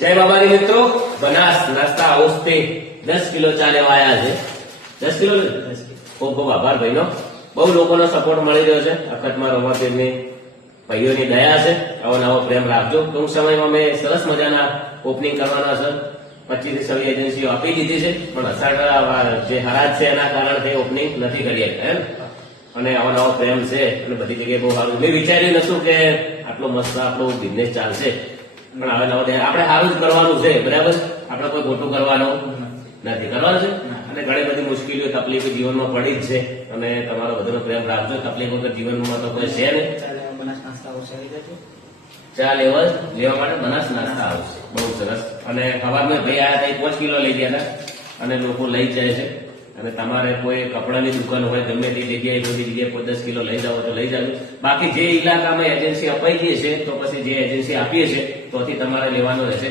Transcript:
જય બાબાની મિત્રો, બનાસ નાસ્તા હાઉસથી 10 કિલો ચા લેવા આવ્યા છે. 10 કિલો ખૂબ ખૂબ આભાર ભાઈનો. બહુ લોકોનો સપોર્ટ મળી રહ્યો છે. અખતમાં રમાપીરની ભાઈઓની દયા છે. આવો નવો પ્રેમ રાખજો. ટૂંક સમયમાં મેં સરસ મજાના ઓપનિંગ કરવાના છે. 25 થી 26 એજન્સીઓ આપી દીધી છે, પણ અષાઢ જે હરાજ છે એના કારણે ઓપનિંગ નથી કરી શકતા એમ. અને આવો નવો પ્રેમ છે અને બધી જગ્યાએ બહુ સારું. મેં વિચાર્યું નતું કે આટલો મસ્ત આપણો બિઝનેસ ચાલશે, પણ હવે નવો આપણે સારું જ કરવાનું છે. બરાબર, આપણે કોઈ ખોટું કરવાનું નથી. કરવાનું છે. અને ઘણી બધી મુશ્કેલીઓ તકલીફો જીવનમાં પડી જ છે, અને તમારો બધાનો પ્રેમ રાખજો. તકલીફ વગર જીવનમાં તો કોઈ છે નહીં. ચા લેવા માટે બનાસ નાસ્તા આવશે. બહુ સરસ. અને સવારમાં ભાઈ આવ્યા હતા, 5 કિલો લઈ ગયા હતા, અને લોકો લઈ જાય છે. અને તમારે કોઈ કપડાની દુકાન હોય, ગમે તે જગ્યાએ બધી જગ્યાએ 10 કિલો લઈ જાવ તો લઈ જાવ. બાકી જે ઇલાકામાં એજન્સી અપાઈ ગઈ છે, તો પછી જે એજન્સી આપીએ છીએ તોથી તમારે લેવાનું રહેશે.